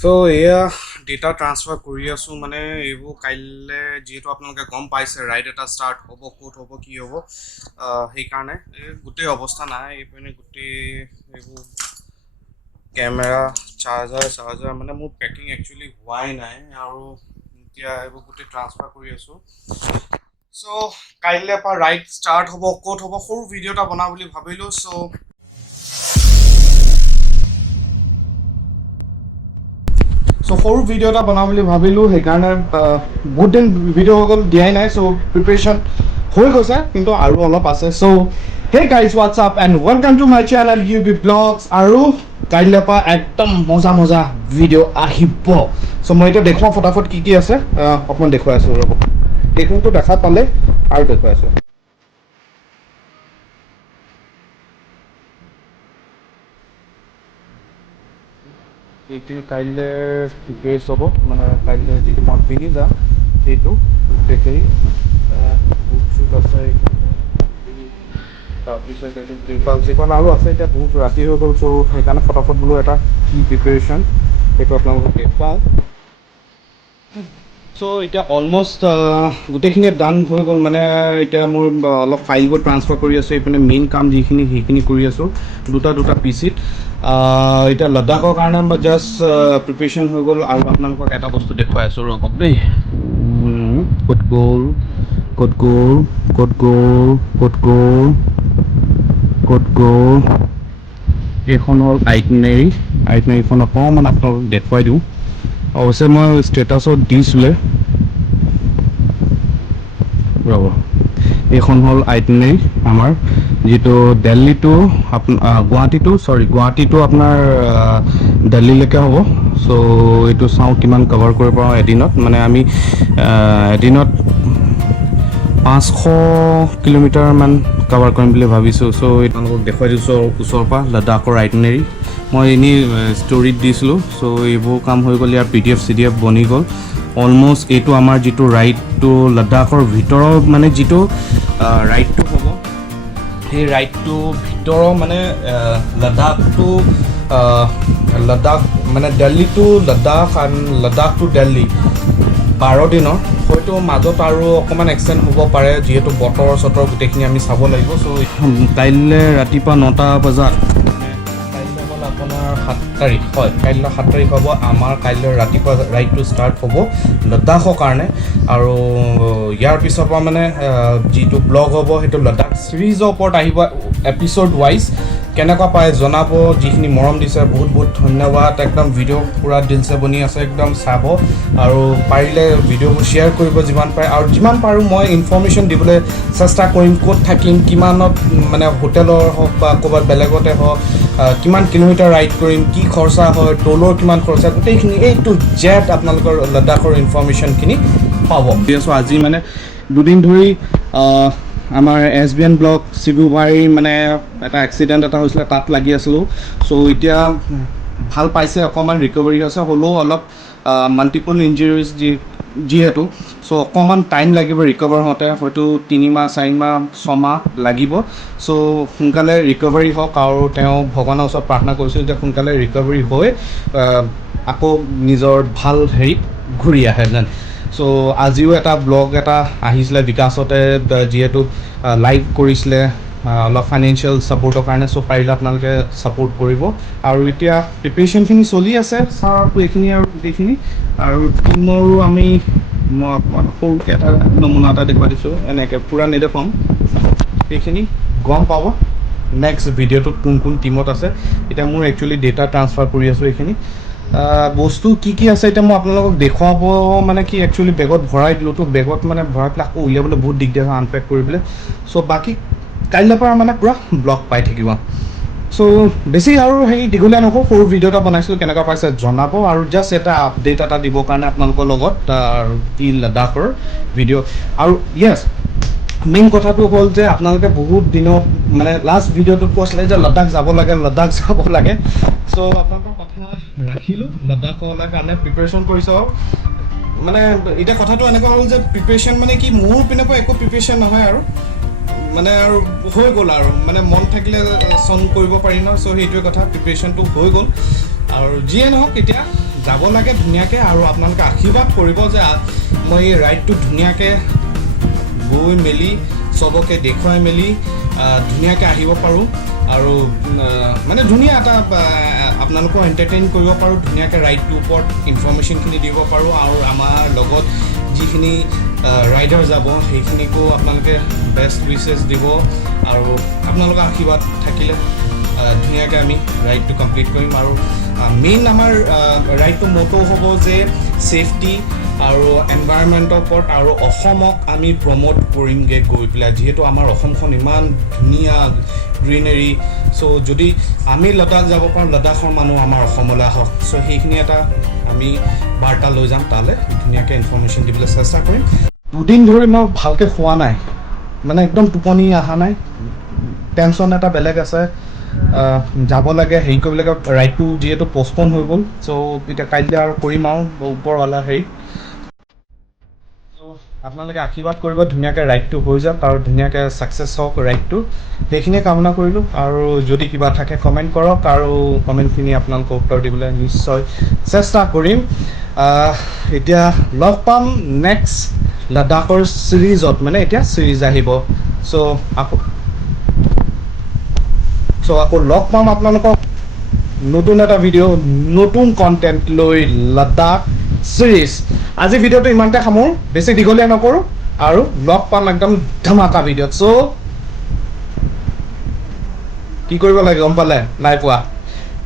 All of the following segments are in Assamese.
So yeah, data transfer কৰি আছো মানে এইবোৰ কাইলে যেটো আপোনালোকে গম পাইছে ৰাইড এটা ষ্টাৰ্ট হ'ব কোট হ'ব কি হ'ব সেই কাৰণে গুটে অৱস্থা নাই এইপিনে গুটে এইবোৰ কেমেৰা চাৰ্জাৰ মানে মোৰ পেকিং একচুয়ালি হোৱাই নাই আৰু এতিয়া এইবোৰ গুটে ট্ৰান্সফাৰ কৰি আছো সো কাইলে পৰা ৰাইড ষ্টাৰ্ট হ'ব কোট হ'ব সৰু ভিডিও এটা বনা বুলি ভাবিলো সো সৰু ভিডিও এটা বনা বুলি ভাবিলো সেই কাৰণে বহুত দিন ভিডিও হল দিয়াই নাই সো প্ৰিপাৰেচন হৈ গৈছে কিন্তু আৰু অলপ আছে so hey guys what's up and welcome to my channel UBVlogs আৰু কাইলে পা একদম মজা ভিডিও আহিব সো মই এটা দেখুৱা ফটাফট কি আছে অকমান দেখুৱাই আছো ৰব দেখুনটো দেখা পালে আৰু দেখুৱাই আছো এইটো কাইলে প্ৰিপেয়াৰ হ'ব মানে কাইলে যিটো মই পিনি যাম সেইটো দেখেই বুট আছে তাৰপিছত যিখন আৰু আছে এতিয়া বহুত ৰাতি হৈ গ'ল চ' সেইকাৰণে ফটাফট বোলো এটা কি প্ৰিপেৰেশ্যন সেইটো আপোনালোকক দেখুৱাওঁ চ' এতিয়া অলমষ্ট গোটেইখিনি ডান হৈ গ'ল মানে এতিয়া মোৰ অলপ ফাইলবোৰ ট্ৰান্সফাৰ কৰি আছোঁ এইপিনে মেইন কাম যিখিনি সেইখিনি কৰি আছোঁ দুটা পিচিত এতিয়া লাডাখৰ কাৰণে মই জাষ্ট প্ৰিপেৰেশ্যন হৈ গ'ল আৰু আপোনালোকক এটা বস্তু দেখুৱাই আছোঁ ৰ'ব দেই ক'ত গ'ল এইখন হ'ল আইটনেৰীখন অকণমান আপোনালোকক দেখুৱাই দিওঁ অৱশ্যে মই ষ্টেটাছত দিছিলে ৰ'ব এইখন হ'ল আইটনেৰী আমাৰ যিটো দিল্লীটো গুৱাহাটীটো আপোনাৰ দিল্লীলৈকে হ'ব চ' এইটো চাওঁ কিমান কভাৰ কৰিব পাৰোঁ এদিনত মানে আমি এদিনত 500 কিলোমিটাৰমান কভাৰ কৰিম বুলি ভাবিছোঁ চ' আপোনালোকক দেখুৱাই দিছোঁ ওচৰৰ পৰা লাডাখৰ আইটনেৰী মই এনেই ষ্টৰিত দিছিলোঁ চ' এইবোৰ কাম হৈ গ'ল ইয়াৰ PDF বনি গ'ল অলমষ্ট এইটো আমাৰ যিটো ৰাইডটো লাডাখৰ ভিতৰৰ মানে যিটো ৰাইডটো হ'ব সেই ৰাইডটো ভিতৰৰ মানে লাডাখ মানে Delhi to Ladakh and Ladakh to Delhi 12 দিনৰ হয়তো মাজত আৰু অকণমান এক্সটেণ্ড হ'ব পাৰে যিহেতু বতৰ গোটেইখিনি আমি চাব লাগিব চ' কাইলৈ ৰাতিপুৱা 9টা বজাত কাইলৈ হ'ল আপোনাৰ 7 তাৰিখ হয় কাইলৈ 7 তাৰিখ হ'ব আমাৰ কাইলৈ ৰাতিপুৱা ৰাইডটো ষ্টাৰ্ট হ'ব লাডাখৰ কাৰণে আৰু ইয়াৰ পিছৰ পৰা মানে যিটো ব্লগ হ'ব সেইটো লাডাখ চিৰিজৰ ওপৰত আহিব এপিছ'ড ৱাইজ কেনেকুৱা পায় জনাব যিখিনি মৰম দিছে বহুত ধন্যবাদ একদম ভিডিঅ' পুৰা দিলছে বনি আছে একদম চাব আৰু পাৰিলে ভিডিঅ'বোৰ শ্বেয়াৰ কৰিব যিমান পাৰে আৰু যিমান পাৰোঁ মই ইনফৰ্মেশ্যন দিবলৈ চেষ্টা কৰিম ক'ত থাকিম কিমানত মানে হোটেলৰ হওক বা ক'ৰবাত বেলেগতে হওক কিমান কিলোমিটাৰ ৰাইড কৰিম কি খৰচা হয় টলৰ কিমান খৰচা গোটেইখিনি A to Z আপোনালোকৰ লাডাখৰ ইনফৰ্মেশ্যনখিনি পাব আজি মানে দুদিন ধৰি আমাৰ SBN ব্লক চিবুবাৰী মানে এটা এক্সিডেণ্ট এটা হৈছিলে তাত লাগি আছিলোঁ চ' এতিয়া ভাল পাইছে অকণমান ৰিকভাৰী হৈছে হ'লেও অলপ মাল্টিপল ইঞ্জুৰিজ যিহেতু চ' অকণমান টাইম লাগিব ৰিকভাৰ হওঁতে হয়তো 3 মাহ 4 মাহ 6 মাহ লাগিব চ' সোনকালে ৰিকভাৰী হওক আৰু তেওঁ ভগৱানৰ ওচৰত প্ৰাৰ্থনা কৰিছোঁ যে সোনকালে ৰিকভাৰী হৈ আকৌ নিজৰ ভাল হেৰিত ঘূৰি আহে যেন চ' আজিও এটা ব্লগ এটা আহিছিলে বিকাশতে যিহেতু লাইভ কৰিছিলে অলপ ফাইনেন্সিয়েল ছাপোৰ্টৰ কাৰণে চ' পাৰিলে আপোনালোকে ছাপোৰ্ট কৰিব আৰু এতিয়া প্ৰিপেৰেশ্যনখিনি চলি আছে চাওঁ এইখিনি আৰু গোটেইখিনি আৰু টিমৰো মই অকণমান সৰুকৈ এটা নমুনা এটা দেখুৱাই দিছোঁ এনেকৈ পূৰা নেদেখুৱাম এইখিনি গম পাব নেক্সট ভিডিঅ'টোত কোন টিমত আছে এতিয়া মোৰ একচুৱেলি ডেটা ট্ৰান্সফাৰ কৰি আছোঁ এইখিনি বস্তু কি আছে এতিয়া মই আপোনালোকক দেখুৱাব মানে কি একচুৱেলি বেগত ভৰাই দিলোঁ তো বেগত মানে ভৰাই পেলাই আকৌ উলিয়াবলৈ বহুত দিগদাৰ হয় আনপেক কৰিবলৈ চ' বাকী কাইলৈৰ পৰা মানে পূৰা ব্লগ পাই থাকিব চ' বেছি আৰু হেৰি দীঘলীয়া নকওঁ সৰু ভিডিঅ' এটা বনাইছিলোঁ কেনেকুৱা পাইছে জনাব আৰু জাষ্ট এটা আপডেট এটা দিবৰ কাৰণে আপোনালোকৰ লগত কি লাডাখৰ ভিডিঅ' আৰু য়েছ মেইন কথাটো হ'ল যে আপোনালোকে বহুত দিনত মানে লাষ্ট ভিডিঅ'টোত কৈছিলে যে লাডাখ যাব লাগে চ' আপোনালোকৰ কথা ৰাখিলোঁ লাডাখৰ কাৰণে প্ৰিপেৰেশ্যন কৰিছোঁ আৰু মানে এতিয়া কথাটো এনেকুৱা হ'ল যে প্ৰিপেৰেশ্যন মানে কি মোৰ পিনৰ পৰা একো প্ৰিপেৰেশ্যন নহয় আৰু মানে আৰু হৈ গ'ল আৰু মানে মন থাকিলে চন কৰিব পাৰি ন চ' সেইটোৱে কথা প্ৰিপেৰেশ্যনটো হৈ গ'ল আৰু যিয়ে নহওক এতিয়া যাব লাগে ধুনীয়াকৈ আৰু আপোনালোকে আশীৰ্বাদ কৰিব যে মই এই ৰাইডটো ধুনীয়াকৈ গৈ মেলি চবকে দেখুৱাই মেলি ধুনীয়াকৈ আহিব পাৰোঁ আৰু মানে ধুনীয়া এটা আপোনালোকক এণ্টাৰটেইন কৰিব পাৰোঁ ধুনীয়াকৈ ৰাইডটোৰ ওপৰত ইনফৰ্মেশ্যনখিনি দিব পাৰোঁ আৰু আমাৰ লগত যিখিনি ৰাইডাৰ যাব সেইখিনিকো আপোনালোকে বেষ্ট উইচেছ দিব আৰু আপোনালোকৰ আশীৰ্বাদ থাকিলে ধুনীয়াকৈ আমি ৰাইডটো কমপ্লিট কৰিম আৰু মেইন আমাৰ ৰাইডটো ম'টো হ'ব যে ছেফটি আৰু এনভাইৰনমেণ্টৰ ওপৰত আৰু অসমক আমি প্ৰমোট কৰিমগৈ গৈ পেলাই যিহেতু আমাৰ অসমখন ইমান ধুনীয়া গ্ৰীনেৰী চ' যদি আমি লাডাখ যাব পাৰোঁ লাডাখৰ মানুহ আমাৰ অসমলৈ আহক চ' সেইখিনি এটা আমি বাৰ্তা লৈ যাম তালৈ ধুনীয়াকৈ ইনফৰ্মেশ্যন দিবলৈ চেষ্টা কৰিম 2 দিন ধৰি মই ভালকৈ খোৱা নাই মানে একদম টোপনি অহা নাই টেনশ্যন এটা বেলেগ আছে যাব লাগে হেৰি কৰিব লাগে ৰাইডটো যিহেতু পষ্টপন হৈ গ'ল চ' এতিয়া কাইলৈ আৰু কৰিম আৰু ওপৰৱালা হেৰি আপোনালোকে আশীৰ্বাদ কৰিব ধুনীয়াকৈ ৰাইডটো হৈ যাওক আৰু ধুনীয়াকৈ ছাকচেছ হওক ৰাইডটো সেইখিনিয়ে কামনা কৰিলোঁ আৰু যদি কিবা থাকে কমেণ্ট কৰক আৰু কমেণ্টখিনি আপোনালোকক উত্তৰ দিবলৈ নিশ্চয় চেষ্টা কৰিম এতিয়া লগ পাম নেক্সট লাডাখৰ ছিৰিজত মানে এতিয়া ছিৰিজ আহিব আকৌ লগ পাম আপোনালোকক নতুন এটা ভিডিঅ' নতুন কণ্টেণ্ট লৈ লাডাখ ছিৰিজ আজি ভিডিঅ'টো ইমানতে সামৰোঁ বেছি দীঘলীয়া নকৰোঁ আৰু লগ পাম একদম ধমাকা ভিডিঅ'ত চ' কি কৰিব লাগে গম পালে নাই পোৱা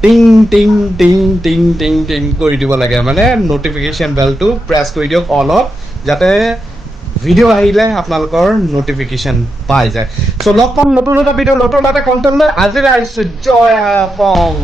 টিং টিং টিং টিং টিং টিং কৰি দিব লাগে মানে ন'টিফিকেশ্যন বেলটো প্ৰেছ কৰি দিয়ক অলত যাতে ভিডিঅ' আহিলে আপোনালোকৰ ন'টিফিকেশ্যন পাই যায় চ' লগ পাম নতুন এটা ভিডিঅ' নতুন এটা কণ্টেণ্ট লৈ আজিলৈ আহিছোঁ জয় অসম